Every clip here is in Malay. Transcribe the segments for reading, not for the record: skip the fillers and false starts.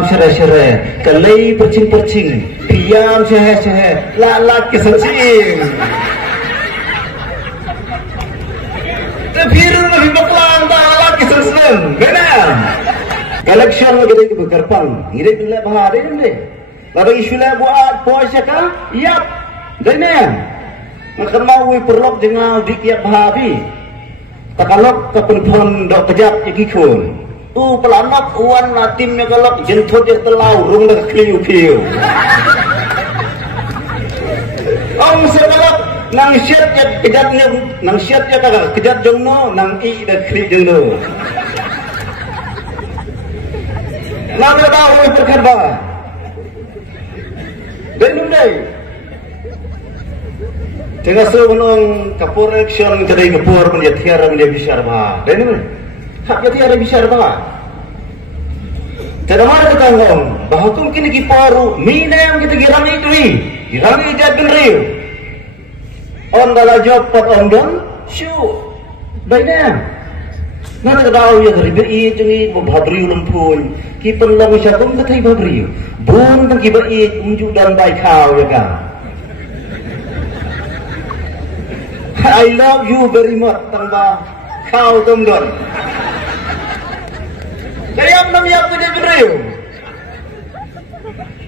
Piam syere-syere, kelai percing-percing, piam syehe-syehe, lalat kesencing. Terbiru lebih baklang, lalat kesencing. Benar. Collection kita itu berkerpang, ngirit nilai bahari ni. Lalu isu lah buat puasa kah? Yap. Benar. Makan mau perlok dengan dikiat bahari. Takalok kepenpon dok kejap ikikun. Tu pelanak uan natimnya kalau jentut dia telau rung dah kliu-kliu. Om sekalak nang syat ya kejatnya nang syat ya kagak kejat jongno nang i dah kli jongno. Nang tahu berkata. Denundai. Tengah sebelum kapur action kedai kapur menjadi tiara menjadi besar bah. Denundai. Hak jadi ada bicara apa? Tidak mana kita ngomong. Bahawa kini kita paru. Mina yang kita girang itu ni. Girang ini jadi real. On dalam job pot on dong. Show. Baiknya. Mana kita tahu ya dari beri itu ni. Babri umpun. Kita lalu siapun kita ini babri. Bun dan kita beri unjuk dan baik kau ya kan. I love you very much. Tambah kau tumdon. Kaya nam yak pede beriu.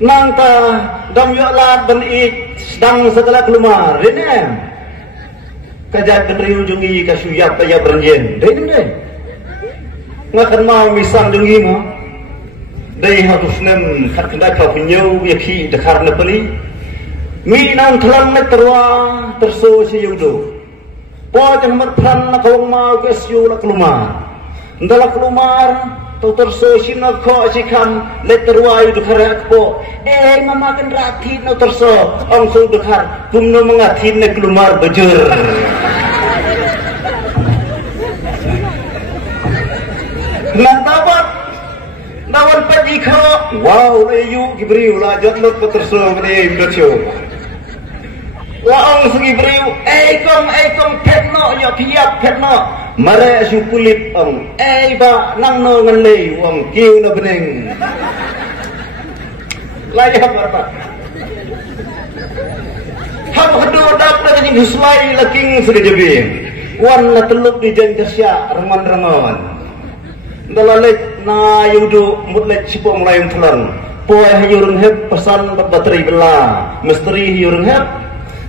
Nang ta dam yo lat ben it sedang segala kelumar. Ini. Kajat beriu jungi kasuyap kaya berenjen. Ini. Ngakan mau misang jungi mo. Dai harus nem khat kena kau punyau yaki dekar na peli. Mi nang telang na terwa terso si yudo. Po jang matpran na kawang mau kesyu la kelumar. Ndala kelumar tu terso sino ko sikam letterwai dukar ko mama kan rathi no terso ong so dukar kumno mengathin ne kelumar bejur nantabat nawan paji ko wow leyu gibriu la jotlot ko terso mene bidcho la ong so gibriu kom petno yo kiap petno mare asu kulit ong ba nang no ngalei ong kiu na bening layak apa ham hadu dak na jing huslai laking sudah jebing wan na teluk di janjersya rangon dalalek na yudu mutlet sipong layang telan poe hayurun heb pesan bateri bela misteri hayurun heb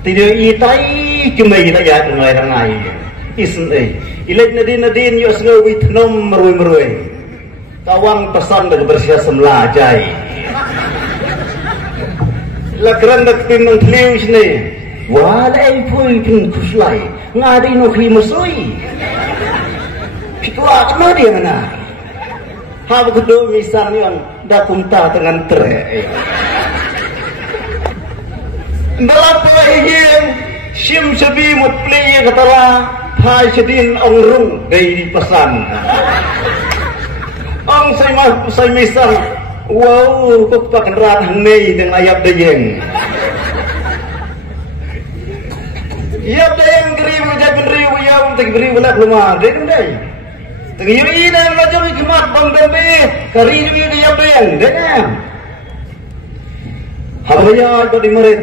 tidak itai cumai daya ngai rangai isen ilet nadin yo sengawi tenom merui kawang pesan dari bersia semlajai lakran dak tinong kliu sini walai pui pun kuslai ngadi no kli musui pitwa kena dia mana ha begitu misalnya dak kunta dengan tre dalam pelayan sim sebi mut play katala hai sedin ong rung dari pesan ong saya misal wow kok pakai rat hangmei dengan ayap dayeng ayap dayeng geriu jadi geriu ya untuk geriu nak lumah dayeng day tegir ini macam ikmat bang tempe kari ini ayap dayeng dayeng harga bagi merit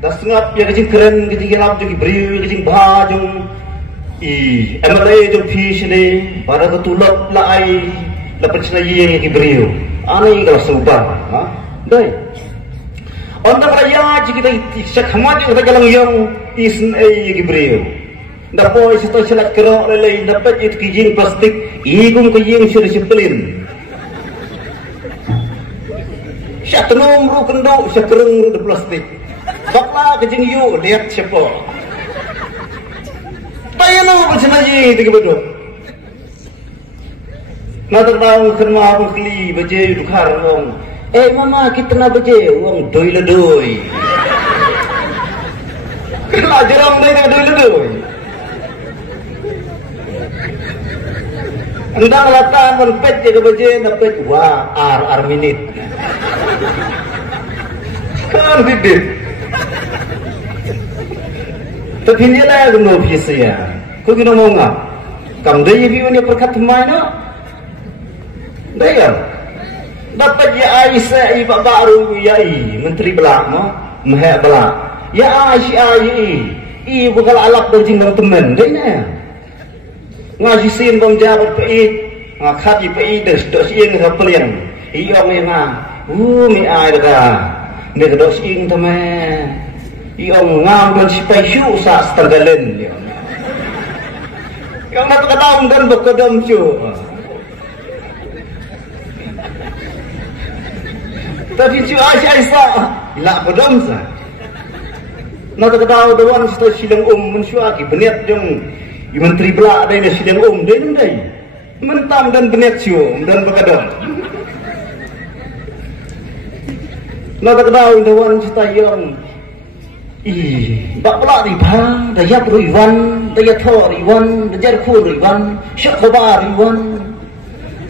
dah sengap ya kecing keren kecing gelap juga beriu kecing bajung MLA jom fish ni pada ketulap lai lepas cina yang beriu ani kalau subah dai untuk raya kita sekhamat kita galang yang isen yang beriu dapat itu selat kerok lelai dapat itu kijing plastik igum kijing sudah sepelin syatenum ru kenduk syakereng ru plastik bakla kijing yu lihat siapa tayo na macam ni tiga betul. Natak tahu kenapa aku keli baje dukar orang. Mama kita nak baje orang doi le doi. Kena jeram doi le doi. Endang latan menpet je baje napet wah ar minit. Kan bibit. Tapi ni lah yang nak biasa. Kau kena mau ngap? Kamu dah jadi punya perkat mana? Dah ya. Dapat je Aisyah iba baru yai menteri belak no meh belak ya Aisyah i bukan alap berjing dan temen deh ngaji sin bom jabat peit ngakat i peit dos ing ka pelien iong yang mi ai dah me dos ing tame iong ngam dan sipai syu sa stagalen yang nak ketaum dan bekedam syu tapi syu Aisyah la kedam sa nak ketaum dewan sta sidang mensyuaki beniat jeng menteri belak dai sidang dai mentam dan beniat syu dan bekedam nak ketaum dewan sta yang bak pelak di bang, daya riwan, daya thor riwan, daya kur riwan, syok khobar riwan,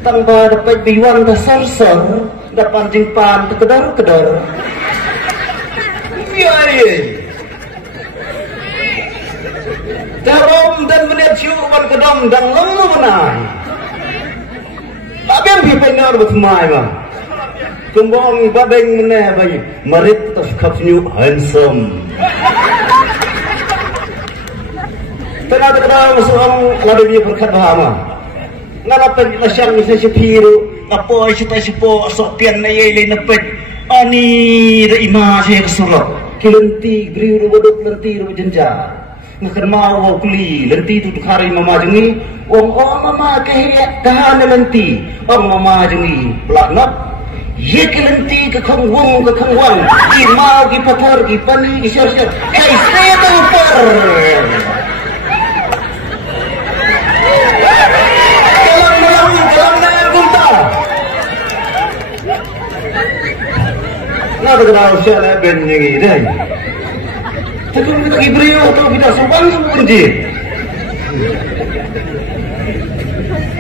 tanpa dapat riwan dasar ser, dapat jingpan kedar. Biar Darom dan menit syurban kedam dan lalu menai. Tapi yang dipengar bersemai bang. Kembang badeng meneh bayi, merit tas kapsnyu handsome. Tengah-tengah seorang lalu dia berkata apa? Ngalapan kita siang bisa sepiru, apa kita sepo sopian na yele nepet. Ani da ima saya kesurat. Kilenti beriu bodok lenti ro jenja. Ngakan mau kuli lenti tu hari mama jengi. Wong mama kahan lenti. Mama jengi pelaknat. Ye kelenti ke kangwang imau ki patar ki pani ki syar kai saya upar dalam gunta nak kenal siapa ben ni dai tapi kita ibrio atau kita subang benji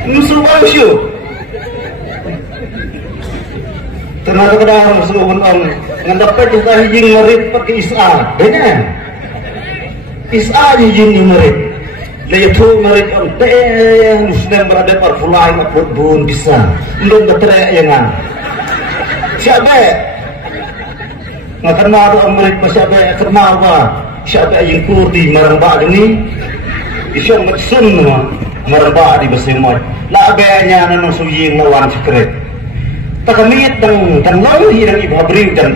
musubang syu ternyata kadang musuh ngandapat kita hijing merit pakai is'a benar is'a hijing merit laya tu merit teh muslim berada par fulai maput bun bisa belum berteriak yang siapa ngakan maru merit siapa kenal apa siapa yang kurdi merembak ini isyong matsun merembak di besimot lah abenya nanu suying lawan sekret takamit dan lawi dan ibhabri dan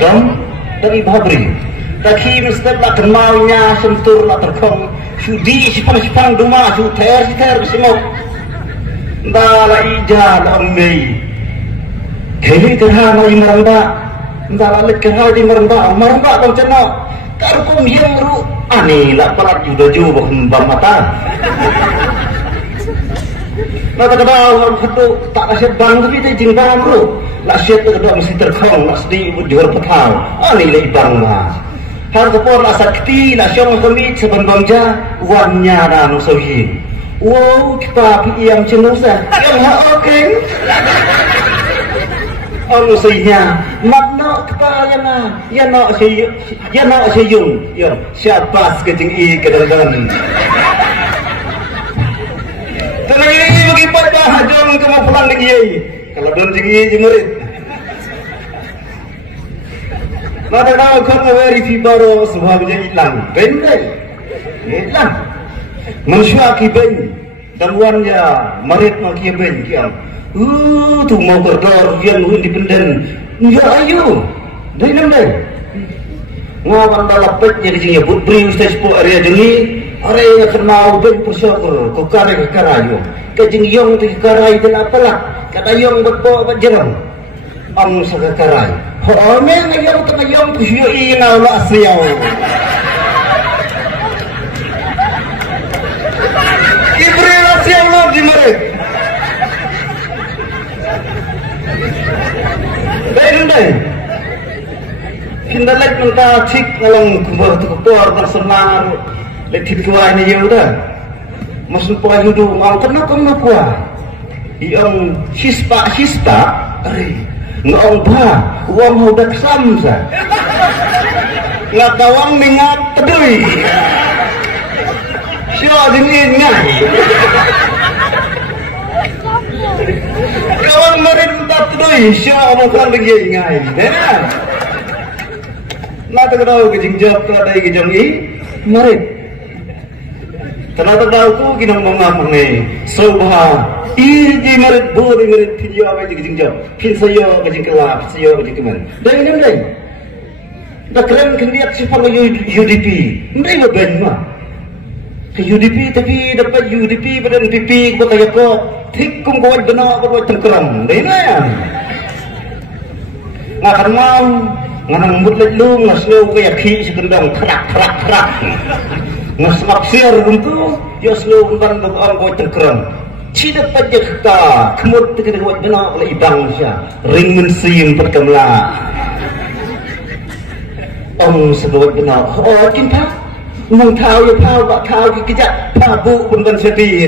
ibhabri taki mesti lah kenalnya sentur lah terkong sudi sipang duma su ter semua ndala ija amei keli terhama imaramba ndala lek kerha di maramba bang cena karukum yang ru ani lah parat juda ju mata maka kadang itu tak asyik bang tapi dia jingkang ru nak syet kedua mesti terkong nak sedih jual petang ani lagi bang mas har kapor asakti nak syong kami sebenarnya warnya dan sohi wow kita yang cenusa yang oke ông xây nhà mặt nọ kepala ya nọ xây dùng ya siapa seketing i kedalam tenang ini bagi pada hajong kamu pulang lagi kalau belum tinggi jemurit maka kau kan mewari baru sebabnya hilang benar hilang manusia kiben dan warnya merit makia ben kiam tu mau berdor yang independen ya ayo dari mana ngawan balapet jadi jengnya beri ustaz po area jengi area kenal ben bersyukur ko kare karayo ke jeng yong tu karai dan apalah kata yong bepo jerang am sa karai ho men yong tu yong tu yo ina la asriau ibre asriau lo di mere baik kindalek menta cik ngalang kumbah tu keluar tersenar lekit kuah ini ya udah masun puan yudu ngau kena kuah iong sispa ari ngau ba uang udah samsa ngatawang mingat tedui sio dingin ngai kawan marin tak tudoi syah makan lagi ingai dah nak tahu kejing jawab tu ada kejong i marin ternyata tahu ku kinong mengapa ni sobha iji marin bori marin tiya apa kejing jawab pin saya kejing kelap saya kejing keman dah ini dah dah keren kendiat sifat UDP ndai ben mah ke UDP tapi dapat UDP pada NPP kau tanya kau tik kum kau benar kau tengkeram dah ini ya ngakan mau nganang lembut lelung ngaslo kayak ki sekendang terak ngasmak siar untuk ya slow ban doang kau tengkeram tidak pajak kita kemud tidak kau benar oleh ibang sia ring mensim perkemla sebab benar oh cinta mong thao ya thao bak thao ki kejak pabu pun ban sedin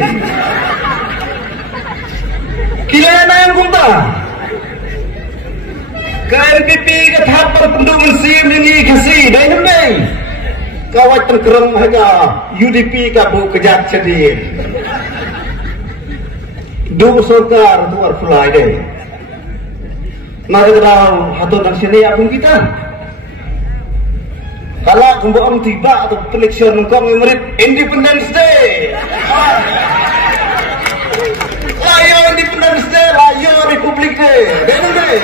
kila nang kumta KNPP ke thapar penduk mensim ini kasih dai nemai kawat tengkerang hanya UDP ka bu kejak sedin du sokar tuar fly dai nagrau hatun dan sini akung kita kalau kumpulan tiba atau election kong merit Independence Day, layo Independence Day, layo Republik Day, deh.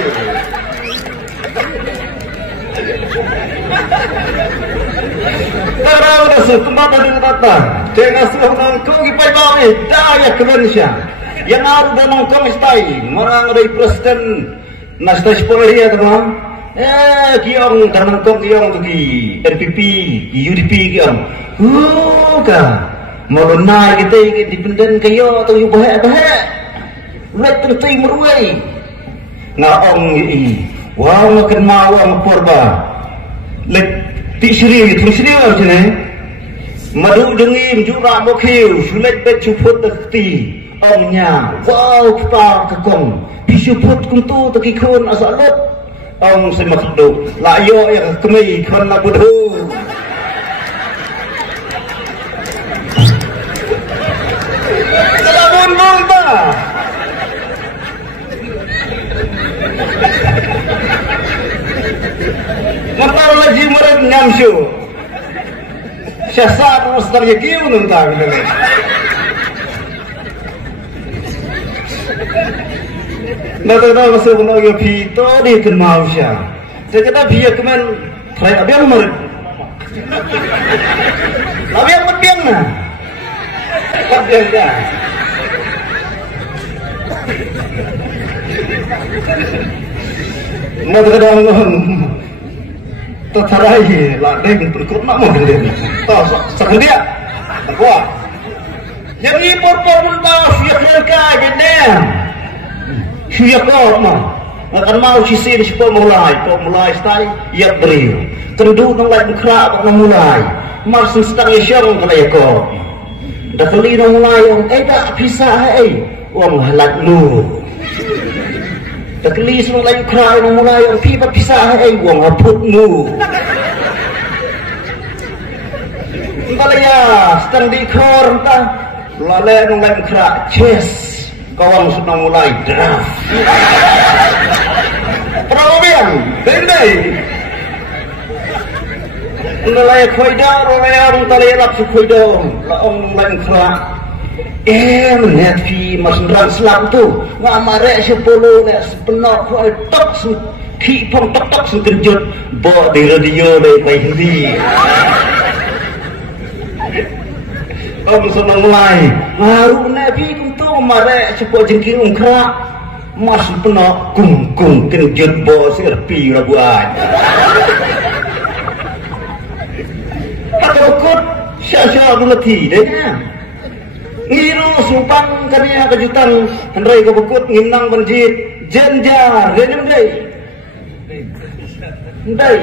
Kalau udah sekumpat dengan kata, jangan suruh nongkong ipai bawi, daya kebencian. Yang harus dah nongkong istai, orang dari presiden nasdaq Polri ya teman. Kiong tanang kong kiong tu ki NPP, ki UDP kiong. Ka. Molonai kita independen kayo tu yu bahek. Red tertei meruai. Ngaong i. Wah makan mawang porba. Lek ti sri macam madu dengim jura mokhiu sulet bet chuput tekti. Ongnya. Wow kita kekong. Pisuput kuntu tekikun asalut. Ông sẽ mặc đồ lại yo ya kemi kon na budhu salamun mamba matar lagi merek nyamshu syasat masdar yakiu nunta Nada masuk menogak pito di kenal siya. Jadi dia kemen try abiang mer. Abiang abiang na. Abiang dah. Nada kadang tertarai lah deng perkut nak mau dia. Tahu sakit dia. Kuat. Yang impor pun tahu siapa mereka jadi. Siya ko ma akan mau sisi si pemulai stay ya beri tendu nang lain kra nang mulai masun stang isyong kala ko dah kali nang mulai yang dak bisa wong halat lu dah kali nang lain kra nang mulai yang pipa bisa wong haput lu balaya stang di kor ta lale nang lain kra chess kawan sudah mulai draft. Problem, dendai. Nilai khuida, nilai orang tali lap khuida, laong lain kerak. Melihat fi masnran Islam tu, ngamare 10 nek sepenuh koi tok ki pong tok kerjut, bawa di radio dari Pak Hindi. Om sudah mulai, baru Nabi kuntu mare cepat jengking ungkrak, masuk penuh kung kerjut bawa serpi rabuan. Takut syah dulu tidak. Ngiru sumpang kania kejutan hendrai kebukut nginang banjit jenjar genyem dai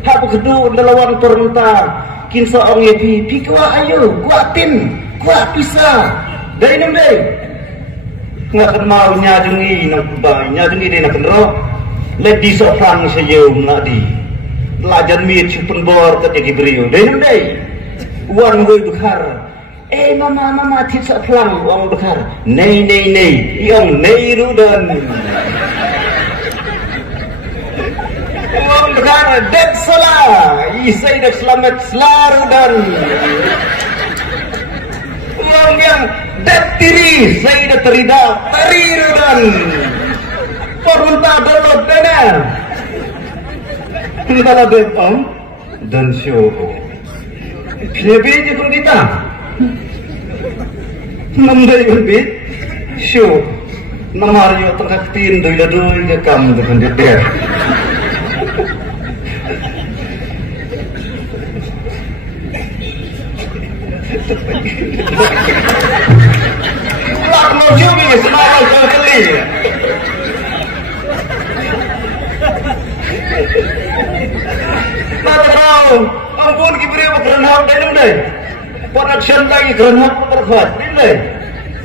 hak kedu lawan perintah kin seorang yepi pikwa ayo kuatin kuat bisa dai nem dai ngakan mau nyajungi nak bai nyajungi dai nak ro ledi sofang seyum ngadi lajan mit supun bor ke dibrio dai nem dai uang gue dukhar mama tidak pelang orang bekar. Nei, yang nei rudan. Orang bekar dek salah, isai dek selamat selarudan. Orang yang dek tiri, saya dek terida terirudan. Perminta dolot dana. Kita dek dan show. Pilih pun kita. Namday ulbit, show. Namario terkaktin doi dekam dengan dia. Lak mau cumi semalam kali. Nada tahu, ampun kibri berenang dalam deh. Production lagi kerenap berkuat, ini.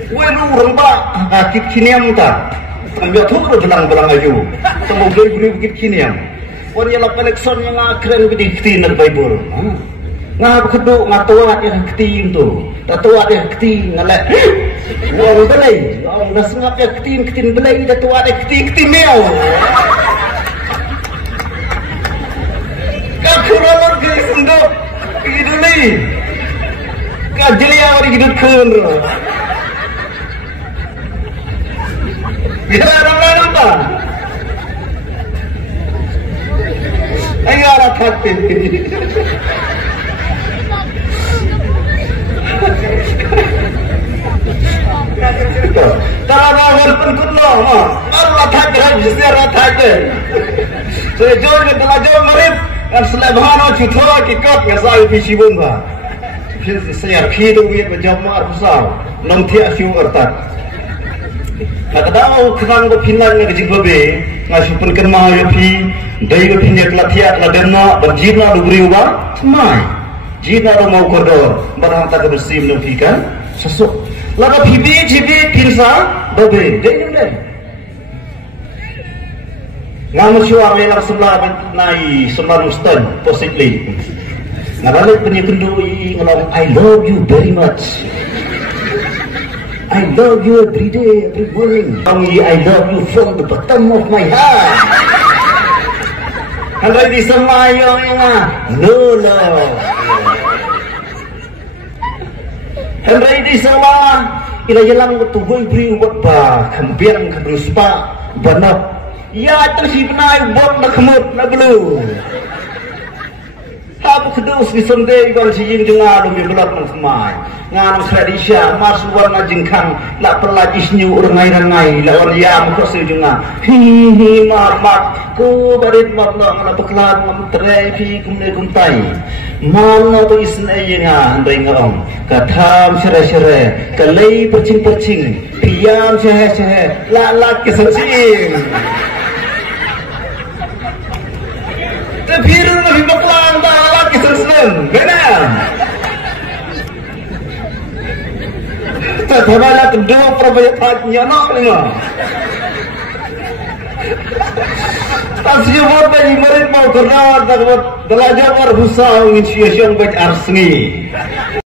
Wenu rembak, akit kiniam tak. Ambil tu belang ayu. Temu beri bukit kiniam. Orang yang pelekson yang keren bedi ketinar Bible. Ngap keduk ngatuat yang ketim tu. Datuat yang ketim ngalak. Wong belai, wong dah sengap yang ketim belai datuat yang ketim mel. Kau kurang gay sendok. Itu ni. Kau jeli awak hidup kun. Kita orang apa? Ayo arah hati. Kalau walaupun kuno, Allah tak berhenti secara tak. Saya jauh ke dalam jauh merip, dan selebahan cuci kikot ngasai pisibun bah. Saya hidup dia berjamaah besar, nanti asyik ertat. Kadang kerang berpindah dengan kecil babe, ngasih pun kerma yapi, dari berpindah kelatihan ladena berjina dubri ubah, semai. Jina do mau kodor, barang tak bersih menepikan, sesuk. Lalu hibi pinsa, babe, dari mana? Ngamu syuang yang sebelah nai sebelah Ustaz, possibly. Ngalalik penyekendui ngalang, I love you very much. I love you every day, every morning. I love you from the bottom of my heart. Kalau di semayang no. Henry di sama, ila jelang tubuh beri buat ba, kempiang keberuspa, banap. Ya tersi benai buat nak kemut nak belu. Habu kedus di sonde iban si jin dengar demi belat mengemai. Ngan tradisia mas warna jengkang, la perlajis nyu rangai, la warjam kau sejunga. Hihi marmat, ku barit matla mana beklat menterai pi kumne kumtai. Mana tu isnainya andai ngam. Katam sere, kalai percing, piam cehe, la kesencing. Tapi lebih beklan dah laki sensen, benar. Terbalah kedua perbayatnya nak lima. Tasya buat dari murid mau kerana tak buat belajar berusaha ingin siang baik arsni.